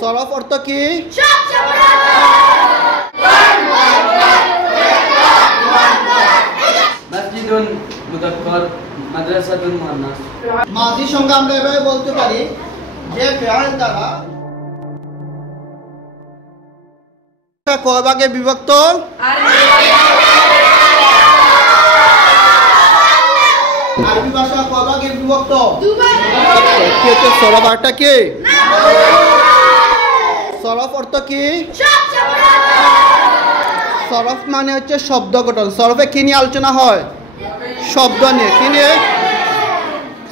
সরফ অর্থ কি? মসজিদুন মুযাক্কার, মাদ্রাসাতুন মুআন্নাস। মাজি সংজ্ঞা আমরা এভাবে বলতে পারি যে ফেআল দ্বারা কয় ভাগে বিভক্ত? আরবি ভাষা কয় ভাগে বিভক্ত? কি হচ্ছে সরফ? আরটা কি? সরফ অর্থ কি? সরফ মানে হচ্ছে শব্দ গঠন। সরফে কি নিয়ে আলোচনা হয়? শব্দ নিয়ে। কি নিয়ে?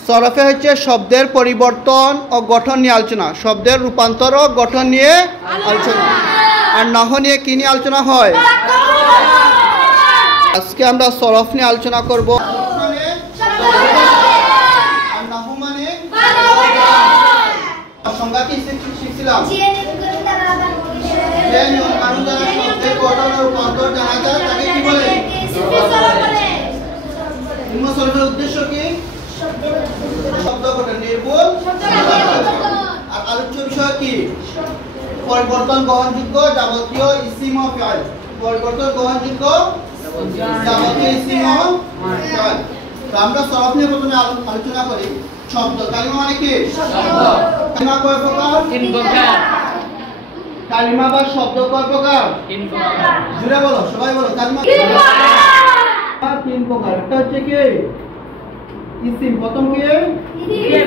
সরফে হচ্ছে শব্দের পরিবর্তন ও গঠন নিয়ে আলোচনা, শব্দের রূপান্তর ও গঠন নিয়ে আলোচনা। আর নাহু নিয়ে কি নিয়ে আলোচনা হয়? আজকে আমরা সরফ নিয়ে আলোচনা করব। নাহু মানে সংজ্ঞা কি শিখছিলাম? যে নিয়ম কানুন দ্বারা শব্দের গঠন ও রূপান্তর জানা যায় তাকে কি বলে? সরফের উদ্দেশ্য কি? শব্দ গঠন, নির্ভুল। আর আলোচ্য বিষয় কি? পরিবর্তন গ্রহণযোগ্য যাবতীয় ইসিম ও ফিআল। পরিবর্তন গ্রহণযোগ্য যাবতীয় ইসিম ও ফিআল। তো আমরা সরফ নিয়ে প্রথমে আলোচনা করি। শব্দ কালিমা মানে কি? শব্দ। কালিমা কয় প্রকার? তিন প্রকার। কালিমা বা শব্দ কয় প্রকার? তিন প্রকার। জোরে বলো, সবাই বলো। কালিমা তিন প্রকার। একটা হচ্ছে কি? ইসিম। প্রথম কি? ইসিম।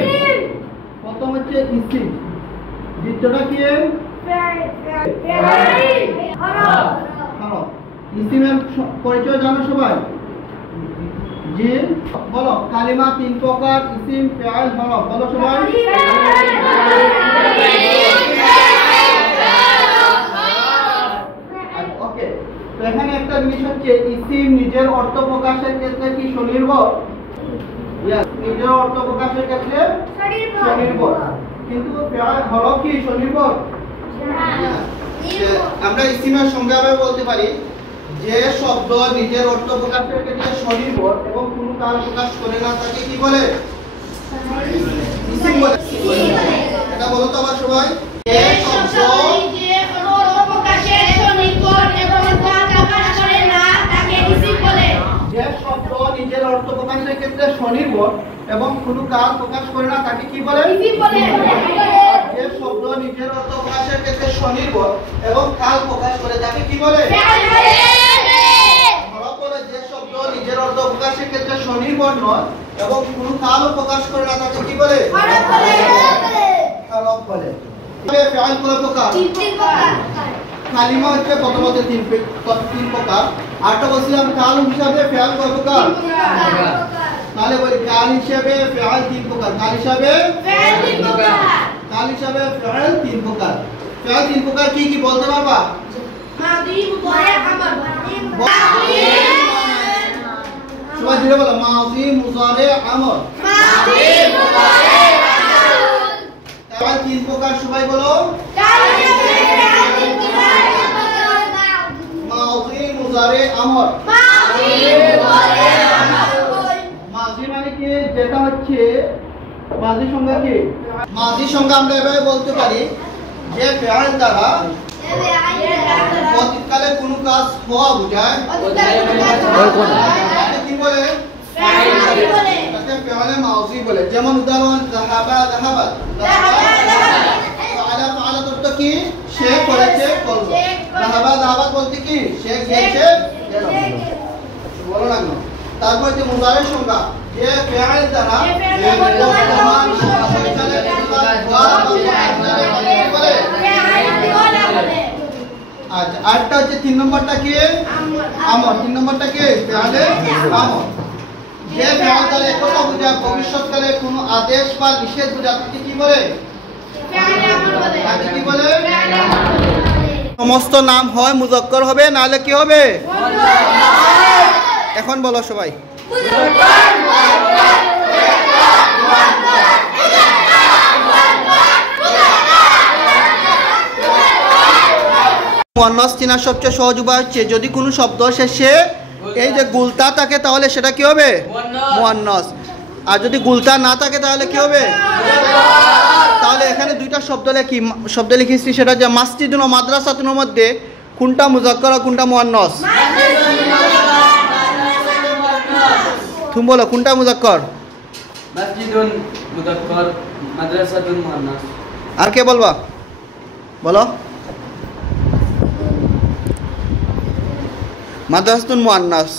প্রথম হচ্ছে ইসিম। দ্বিতীয়টা কি? ইসিমের পরিচয় জানো সবাই? জি বলো। কালিমা তিন প্রকার, ইসিম, ফিআল, হরফ। বলো সবাই। ওকে, তো এখানে একটা জিনিস হচ্ছে ইসিম নিজের অর্থ প্রকাশের ক্ষেত্রে কি স্বনির্ভর? নিজের অর্থ প্রকাশের ক্ষেত্রে স্বনির্ভর, কিন্তু ফিআল, হরফ কি স্বনির্ভর? আমরা ইসিমের সংজ্ঞা বলতে পারি যে শব্দ নিজের অর্থ প্রকাশের ক্ষেত্রে স্বনির্ভর এবং কোনো কাল প্রকাশ করে না তাকে কি বলে? ইসিম বলে। এটা বলো তো আবার সবাই। যে শব্দ নিজের অর্থ প্রকাশের স্বনির্ভর এবং কাল প্রকাশ করে না তাকে ইসিম বলে। যে শব্দ নিজের অর্থ প্রকাশের ক্ষেত্রে স্বনির্ভর এবং কোনো কাল প্রকাশ করে না তাকে কি বলে? ইসিম বলে। যে শব্দ নিজের অর্থ প্রকাশের ক্ষেত্রে স্বনির্ভর এবং কাল প্রকাশ করে তাকে কি বলে? যে শব্দ নিজের অর্থ প্রকাশের ক্ষেত্রে স্বনির্ভর নয় এবং কোনো কালও প্রকাশ করে না তাকে কি বলে? হরফ বলে। ফিআল কয় প্রকার? তিন প্রকার। কালিমা হচ্ছে প্রথমত তিন প্রকার। আরটা বলছিলাম কাল হিসাবে ফিআল কয় প্রকার? তাহলে বলি কাল হিসাবে ফিআল তিন প্রকার। কাল হিসাবে ফিআল তিন প্রকার। কাল হিসাবে ফিআল তিন প্রকার। ফিআল তিন প্রকার কি কি বলতে পারবা? মাদি, মুদারি, আমর। সবাই জুড়ে বলো। মাদি, মুদারি, আমর। মাদি, মুদারি, আমর। ফিআল তিন প্রকার। সবাই বলো। মাদি, মুদারি, আমর। মাদি, মুদারি, আমর। মাদি মানে কি? যেটা হচ্ছে মাদি সংজ্ঞা কি? মাদি সংজ্ঞা আমরা এভাবে বলতে পারি যে ফিআল দ্বারা অতীতকালে কোনো কাজ হওয়া বোঝায়। কি বলে? তাকে ফিআলে মাযি বলে। যেমন উদাহরণ যাহাবা, যাহাবাত। ফাআলা, ফাআলাত অর্থ কি? সে করেছে, করলো। যাহাবা, যাহাবাত বলতে কি? সে গিয়েছে, গেল। বলো না কেন? তারপর যে মুদারি সংজ্ঞা যে ফিআল দ্বারা বর্তমান ভবিষ্যৎকালে বলে। আচ্ছা, আরটা হচ্ছে তিন নম্বরটা কি? আমর। তিন নম্বরটা কি? ফিআলে আমর। যে ফিআল দ্বারা একথা বোঝায় ভবিষ্যৎকালে কোনো আদেশ বা নিষেধ বোঝায় তাকে কি বলে? ফিআলে আমর বলে। তাকে কি বলে? সমস্ত নাম হয় মুযাক্কার হবে, নাহলে কি হবে? এখন বলো সবাই। মুয়ান্নাস চেনার সবচেয়ে সহজ উপায় হচ্ছে যদি কোনো শব্দ শেষে এই যে গুলতা থাকে তাহলে সেটা কি হবে? মুয়ান্নাস। আর যদি গুলতা না থাকে তাহলে কি হবে? তাহলে এখানে দুইটা শব্দ লিখেছি, সেটা যে মাসজিদুন ও মাদ্রাসাতুনের মধ্যে কোনটা মুজাক্কার আর কোনটা মুয়ান্নাস? তুমি বলো কোনটা মুজাক্কার? মসজিদুন মুযাক্কার, মাদ্রাসাতুন মুয়ান্নাস। আর কে বলবা? বলো। মাদ্রাসাতুন মুয়ান্নাস।